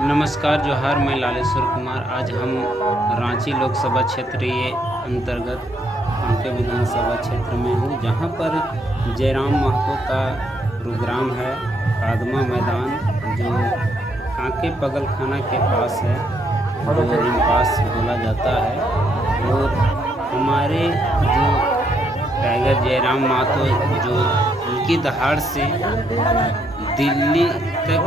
नमस्कार जोहार, मैं लालेश्वर कुमार। आज हम रांची लोकसभा क्षेत्रीय अंतर्गत कांके विधानसभा क्षेत्र में हूँ, जहाँ पर जयराम महतो का प्रोग्राम है। कादमा मैदान जो कांके पगलखाना के पास है, जो रिमपास बोला जाता है। और हमारे जो टाइगर जयराम महतो जो उनकी दहाड़ से दिल्ली तक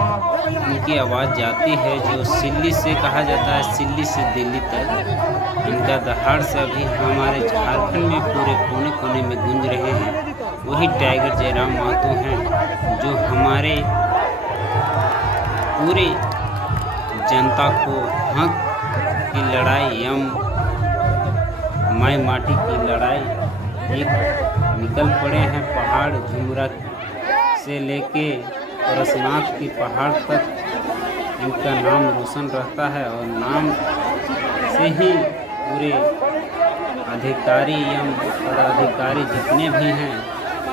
उनकी आवाज़ जाती है, जो सिल्ली से कहा जाता है, सिल्ली से दिल्ली तक इनका दहाड़ से अभी हमारे झारखंड में पूरे कोने कोने में गूंज रहे हैं। वही टाइगर जयराम महतो हैं, जो हमारे पूरे जनता को हक की लड़ाई एवं माई माटी की लड़ाई एक निकल पड़े हैं। पहाड़ झुमरा से लेके परसनाथ की पहाड़ तक इनका नाम रोशन रहता है, और नाम से ही पूरे अधिकारी एवं पदाधिकारी जितने भी हैं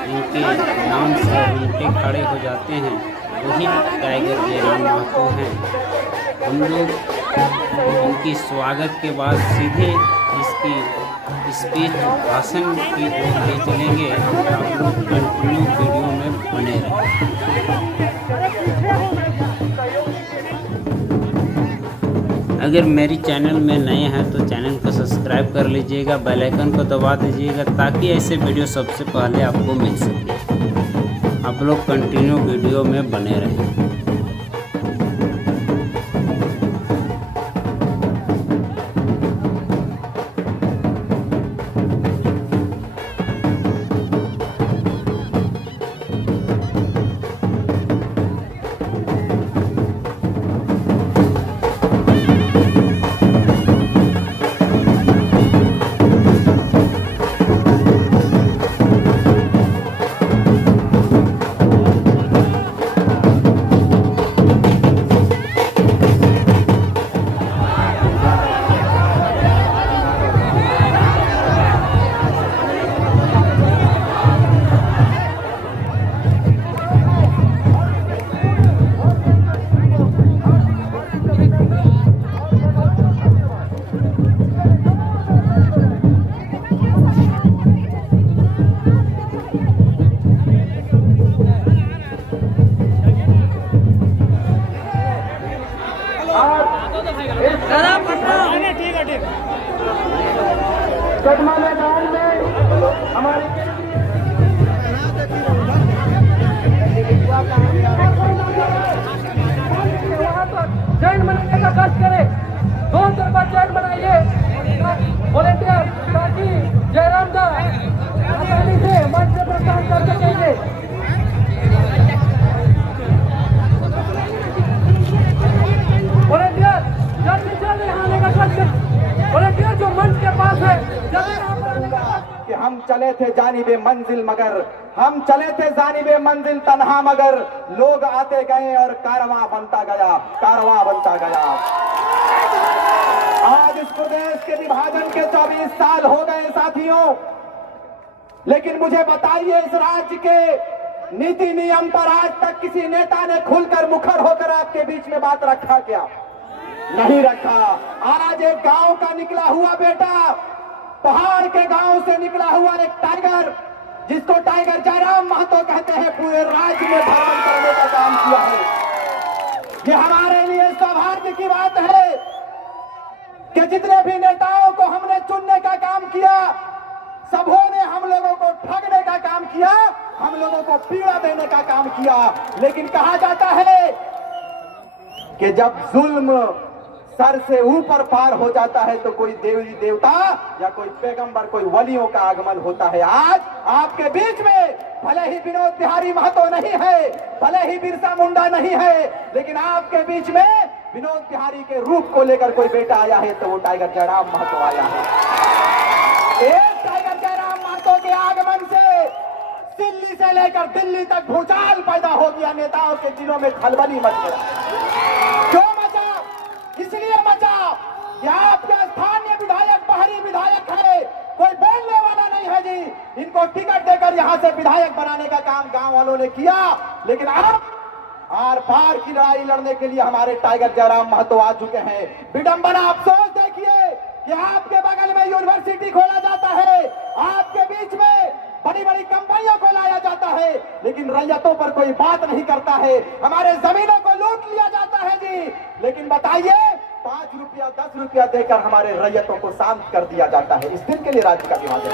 इनके नाम से उनके खड़े हो जाते हैं। वही टाइगर जयराम महतो हैं। हम लोग उनकी स्वागत के बाद सीधे इसकी स्पीच भाषण की ओर ले चलेंगे। आप लोग कंटिन्यू वीडियो में बने रहें। अगर मेरी चैनल में नए हैं तो चैनल को सब्सक्राइब कर लीजिएगा, बेल आइकन को दबा दीजिएगा, ताकि ऐसे वीडियो सबसे पहले आपको मिल सके। आप लोग कंटिन्यू वीडियो में बने रहें। कदमा मैदान में हमारे जैन बनाने का कष्ट करें, दोनों तरफा जैन बनाइए वॉलेंटियर, ताकि जयराम दा आसानी से मंच से प्रस्थान कर सकेंगे। वॉलेंटियर जल्दी जल्दी आने का कष्ट करें। वॉलेंटियर जो मंच के पास है, कि हम चले थे जानिबे मंजिल मगर, हम चले थे जानिबे मंजिल तन्हा मगर, लोग आते गए और कारवां बनता गया, कारवां बनता गया। आज इस प्रदेश के विभाजन के 24 साल हो गए साथियों, लेकिन मुझे बताइए इस राज्य के नीति नियम पर आज तक किसी नेता ने खुलकर मुखर होकर आपके बीच में बात रखा क्या? नहीं रखा। आज एक गांव का निकला हुआ बेटा, पहाड़ के गांव से निकला हुआ एक टाइगर, जिसको टाइगर जयराम महतो कहते हैं, पूरे राज्य में भ्रमण करने का काम किया है। ये हमारे लिए सौभाग्य की बात है कि जितने भी नेताओं को हमने चुनने का काम किया, सबों ने हम लोगों को ठगने का काम किया, हम लोगों को पीड़ा देने का काम किया। लेकिन कहा जाता है कि जब जुल्म सर से ऊपर पार हो जाता है तो कोई देवी देवता या कोई पैगंबर, कोई वलियों का आगमन होता है। आज आपके बीच में भले ही विनोद बिहारी महतो नहीं है, भले ही बिरसा मुंडा नहीं है, लेकिन आपके बीच में विनोद बिहारी के रूप को लेकर कोई बेटा आया है, तो वो टाइगर जयराम महतो आया है। एक टाइगर जयराम महतो के आगमन से दिल्ली से लेकर दिल्ली तक भूचाल पैदा हो गया, नेताओं के दिलों में खलबली मच गया। क्यों मचा? इसलिए मचा कि आपके स्थानीय विधायक बाहरी विधायक है, कोई बोलने वाला नहीं है जी। इनको टिकट देकर यहां से विधायक बनाने का काम गांव वालों ने किया, लेकिन आर पार की लड़ाई लड़ने के लिए हमारे टाइगर जयराम महतो आ चुके हैं। विडंबना अफसोस देखिए कि आपके बगल में यूनिवर्सिटी खोला जाता है, आपके बीच में बड़ी बड़ी कंपनियों को लाया जाता है, लेकिन रैयतों पर कोई बात नहीं करता है। हमारे जमीनों को लूट लिया जाता है जी, लेकिन बताइए 5 रुपया 10 रुपया देकर हमारे रैयतों को शांत कर दिया जाता है। इस दिन के लिए राज्य का विभाजन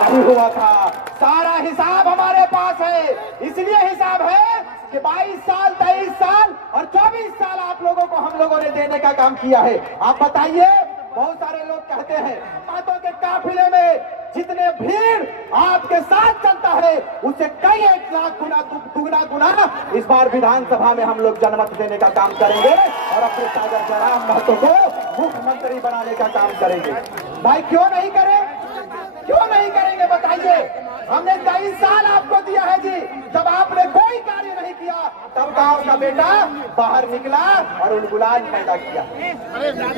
नहीं हुआ था। सारा हिसाब हमारे पास है, इसलिए हिसाब है कि 22 साल 23 साल और 24 साल आप लोगों को हम लोगों ने देने का काम किया है। आप बताइए, बहुत सारे लोग कहते हैं बातों के काफिले में जितने भीड़ आपके साथ चलता है उससे कई 1 लाख गुना इस बार विधानसभा में हम लोग जनमत देने का काम करेंगे और अपने टाइगर जयराम महतो को मुख्यमंत्री बनाने का काम करेंगे। भाई क्यों नहीं करें, क्यों नहीं करेंगे बताइए। हमने 23 साल आपको दिया है जी, जब आपने कोई कार्य नहीं किया तब गांव का बेटा बाहर निकला और उलगुलान पैदा किया,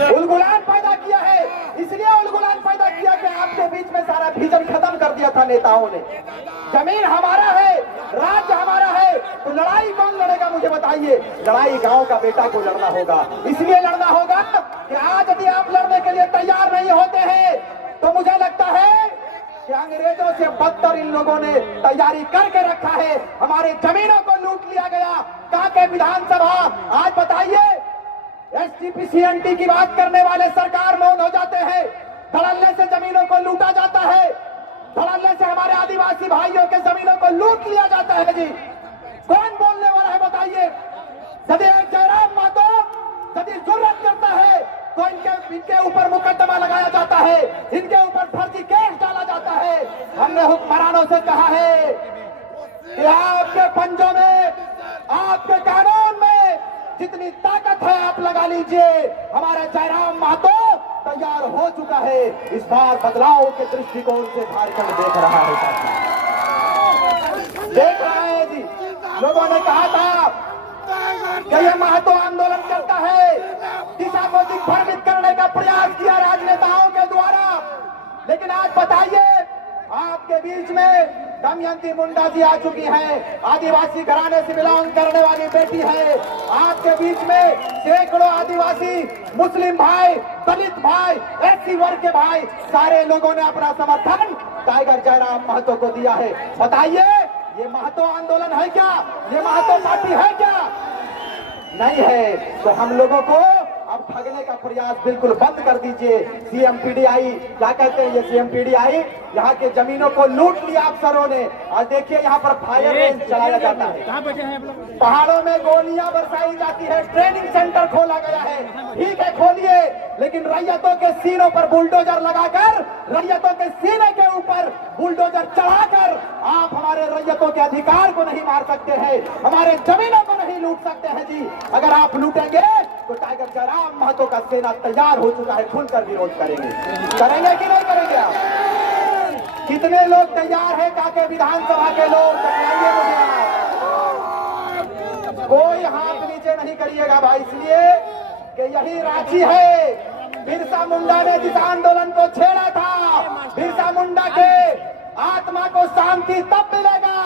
उलगुलान पैदा किया है। इसलिए उलगुलान पैदा किया कि आपके बीच में सारा विजन खत्म कर दिया था नेताओं ने। जमीन हमारा है, राज्य हमारा है, तो लड़ाई कौन लड़ेगा मुझे बताइए। लड़ाई गांव का बेटा को लड़ना होगा। इसलिए लड़ना होगा कि आज यदि आप लड़ने के लिए तैयार नहीं होते हैं तो मुझे लगता है कि अंग्रेजों से बदतर इन लोगों ने तैयारी करके रखा है। हमारे जमीनों को लूट लिया गया। कांके विधानसभा, आज बताइए STPCNT की बात करने वाले सरकार मौन हो जाते हैं। धड़ल्ले से जमीनों को लूटा जाता है, धड़ल्ले से हमारे आदिवासी भाइयों के जमीनों को लूट लिया जाता है जी। कौन बोलने वाला है बताइए। यदि जयराम महतो यदि जरूरत करता है तो इनके ऊपर मुकदमा लगाया जाता है, इनके ऊपर फर्जी केस डाला जाता है। हमने हुक्मरानों से कहा है कि आपके पंजों में, आपके कानून में जितनी ताकत है आप लगा लीजिए। हमारा जयराम महतो तैयार हो चुका है। इस बार बदलाव के दृष्टिकोण से झारखंड देख रहा है, देख रहा है जी। लोगों ने कहा था कि यह महतो आंदोलन करता है, दिशा को दिग्भ्रमित करने का प्रयास किया राजनेताओं के द्वारा, लेकिन आज बताइए आपके बीच में दमयंती मुंडा जी आ चुकी हैं, आदिवासी घराने से बिलोंग करने वाली बेटी है। आपके बीच में सैकड़ों आदिवासी, मुस्लिम भाई, दलित भाई, SC वर्ग के भाई, सारे लोगों ने अपना समर्थन टाइगर जयराम महतो को दिया है। बताइए ये महतो आंदोलन है क्या, ये महतो पार्टी है क्या? नहीं है। तो हम लोगों को अब ठगने का प्रयास बिल्कुल बंद कर दीजिए। CMPDI क्या कहते हैं, ये CMPDI यहाँ के जमीनों को लूट लिया अफसरों ने। और देखिए यहाँ पर फायर रेंज चलाया जाता है, पहाड़ों में गोलियां बरसाई जाती है, ट्रेनिंग सेंटर खोला गया है। ठीक है खोलिए, लेकिन रैयतों के सीनों पर बुलडोजर लगाकर, रैयतों के सीने के ऊपर बुलडोजर चढ़ाकर आप हमारे रैयतों के अधिकार को नहीं मार सकते हैं, हमारे जमीनों को नहीं लूट सकते हैं जी। अगर आप लूटेंगे तो टाइगर जयराम महतो का सेना तैयार हो चुका है, खुलकर विरोध करेंगे। करेंगे कि नहीं करेंगे आप? कितने लोग तैयार हैं कांके विधानसभा के लोग? बताइए मुझे आप। कोई हाथ नीचे नहीं करिएगा भाई, इसलिए कि यही रांची है। बिरसा मुंडा ने जिस आंदोलन को छेड़ा था, बिरसा मुंडा के आत्मा को शांति तब मिलेगा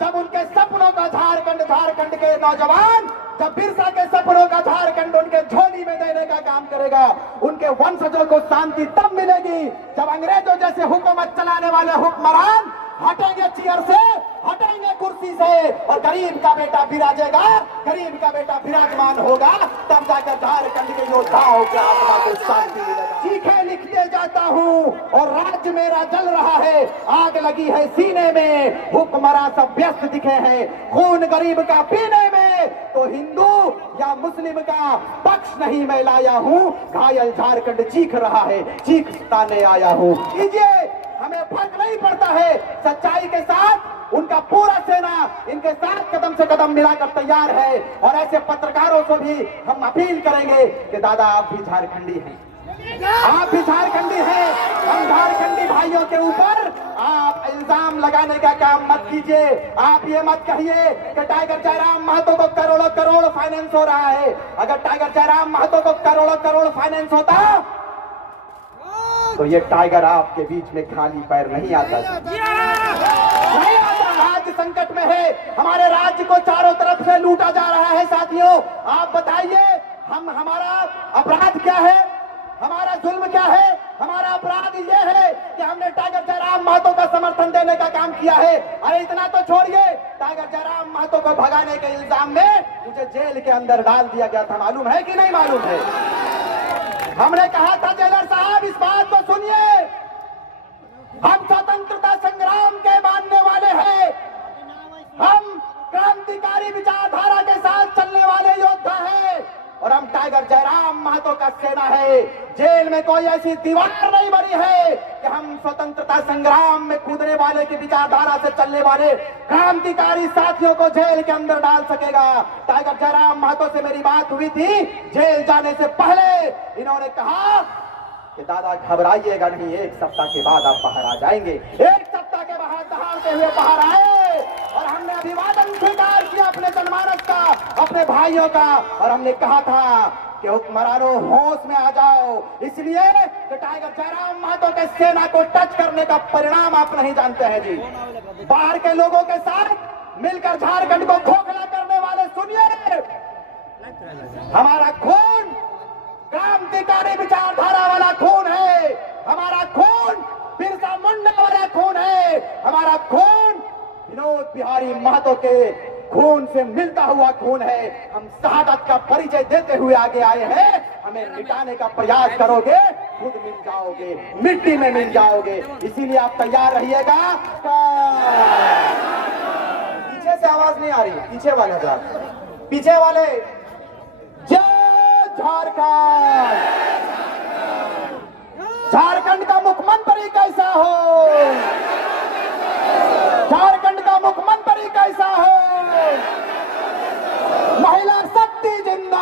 जब उनके सपनों का झारखंड के नौजवान, जब बिरसा के सपनों का झारखंड उनके झोली में देने का काम करेगा। उनके वंशजों को शांति तब मिलेगी जब अंग्रेजों जैसे हुकूमत चलाने वाले हुक्मरान हटेंगे चेयर से, हटेंगे कुर्सी से, और गरीब का बेटा विराजेगा, गरीब का बेटा विराजमान होगा, तब जाकर झारखंड के योद्धाओं के आत्मा को शांति मिलेगा। चीखे लिखते जाता हूँ और राज्य मेरा जल रहा है, आग लगी है सीने में, हुक्मरान सब व्यस्त दिखे हैं खून गरीब का पीने में, तो हिंदू या मुस्लिम का पक्ष नहीं मैं लाया हूँ, घायल झारखंड चीख रहा है, चीखताने आया हूँ। कीजिए, हमें फर्क नहीं पड़ता है। सच्चाई के साथ उनका पूरा सेना इनके साथ कदम से कदम मिलाकर तैयार है। और ऐसे पत्रकारों को भी हम अपील करेंगे कि दादा आप भी झारखंडी हैं, आप भी झारखंडी हैं। हम झारखंडी भाइयों के ऊपर आप इल्जाम लगाने का काम मत कीजिए। आप ये मत कहिए कि टाइगर जयराम महतो को करोड़ों करोड़ फाइनेंस हो रहा है। अगर टाइगर जयराम महतो को करोड़ों करोड़ फाइनेंस होता तो ये टाइगर आपके बीच में खाली पैर नहीं आता, नहीं आता। आज संकट में है, हमारे राज्य को चारों तरफ से लूटा जा रहा है। साथियों, आप बताइए, हमारा अपराध क्या है, हमारा जुल्म क्या है? हमारा अपराध ये है कि हमने टाइगर जयराम महतो का समर्थन देने का काम किया है। अरे इतना तो छोड़िए, टाइगर जयराम महतो को भगाने के इल्जाम में मुझे जेल के अंदर डाल दिया गया था। मालूम है कि नहीं मालूम है? हमने कहा था जेलर साहब, इस बात को सुनिए, हम स्वतंत्रता संग्राम के मानने वाले हैं, हम क्रांतिकारी विचारधारा के साथ चलने वाले योद्धा हैं और हम टाइगर जयराम महतो का सेना है। जेल में कोई ऐसी दीवार नहीं बनी है कि हम स्वतंत्रता संग्राम में कूदने वाले की विचारधारा से चलने वाले क्रांतिकारी साथियों को जेल के अंदर डाल सकेगा। टाइगर जयराम महतो से मेरी बात हुई थी, जेल जाने से पहले इन्होंने कहा कि दादा घबराइएगा नहीं, एक सप्ताह के बाद आप बाहर आ जाएंगे। एक सप्ताह के बाद दहाड़ते हुए बाहर आए और हमने अभिवादन स्वीकार किया अपने जनमानस का, अपने भाइयों का, और हमने कहा था कि हुक्मरानों होश में आ जाओ, इसलिए कि टाइगर जयराम महतो के सेना को टच करने का परिणाम आप नहीं जानते हैं जी। बाहर के लोगों के साथ मिलकर झारखंड को खोखला करने वाले, सुनिए, हमारा खून क्रांतिकारी विचारधारा वाला खून है, हमारा खून बिरसा मुंडा वाला खून है, हमारा खून विनोद बिहारी महतो के खून से मिलता हुआ खून है। हम शहादत का परिचय देते हुए आगे आए हैं। हमें मिटाने का प्रयास करोगे, खुद मिल जाओगे, मिट्टी में मिल जाओगे। इसीलिए आप तैयार रहिएगा। पीछे से आवाज नहीं आ रही, पीछे वाले जा, पीछे वाले, जय झारखंड, झारखंड का मुख्यमंत्री कैसा हो, झारखंड का मुख्यमंत्री कैसा हो, महिला शक्ति जिंदाबाद।